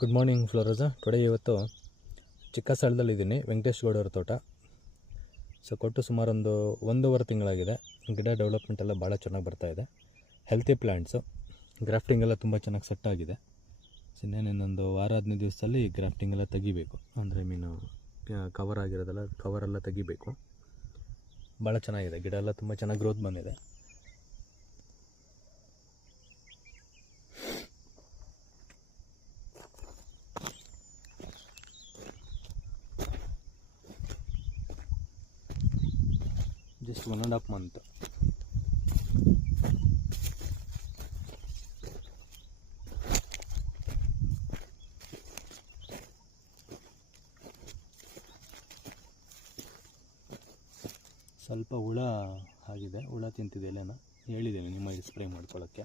Good morning ಫ್ಲೋರಜ. Today ಇವತ್ತು ಚಿಕ್ಕ ಸ್ಥಳದಲ್ಲಿದ್ದೀನಿ, ವೆಂಕಟೇಶ್ ಗೌಡವ್ರ ತೋಟ. ಸೊ ಕೊಟ್ಟು ಸುಮಾರು ಒಂದೂವರೆ ತಿಂಗಳಾಗಿದೆ. ಗಿಡ ಡೆವಲಪ್ಮೆಂಟ್ ಎಲ್ಲ ಭಾಳ ಚೆನ್ನಾಗಿ ಬರ್ತಾಯಿದೆ. ಹೆಲ್ತಿ ಪ್ಲ್ಯಾಂಟ್ಸು, ಗ್ರಾಫ್ಟಿಂಗ್ ಎಲ್ಲ ತುಂಬ ಚೆನ್ನಾಗಿ ಸೆಟ್ ಆಗಿದೆ. ಸೊ ಇನ್ನೊಂದು ವಾರ 15 ದಿವಸದಲ್ಲಿ ಗ್ರಾಫ್ಟಿಂಗ್ ಎಲ್ಲ ತೆಗಿಬೇಕು. ಅಂದರೆ ಕವರ್ ಆಗಿರೋದೆಲ್ಲ ಕವರೆಲ್ಲ ತೆಗಿಬೇಕು. ಭಾಳ ಚೆನ್ನಾಗಿದೆ, ಗಿಡ ಎಲ್ಲ ತುಂಬ ಚೆನ್ನಾಗಿ ಗ್ರೋತ್ ಬಂದಿದೆ. Just 1.5 month. ಸ್ವಲ್ಪ ಹುಳ ಆಗಿದೆ, ಹುಳ ತಿಂತಿದೆ ಎಲೆನ. ಹೇಳಿದ್ದೇನೆ ನಿಮಗೆ ಸ್ಪ್ರೇ ಮಾಡ್ಕೊಳ್ಳೋಕ್ಕೆ.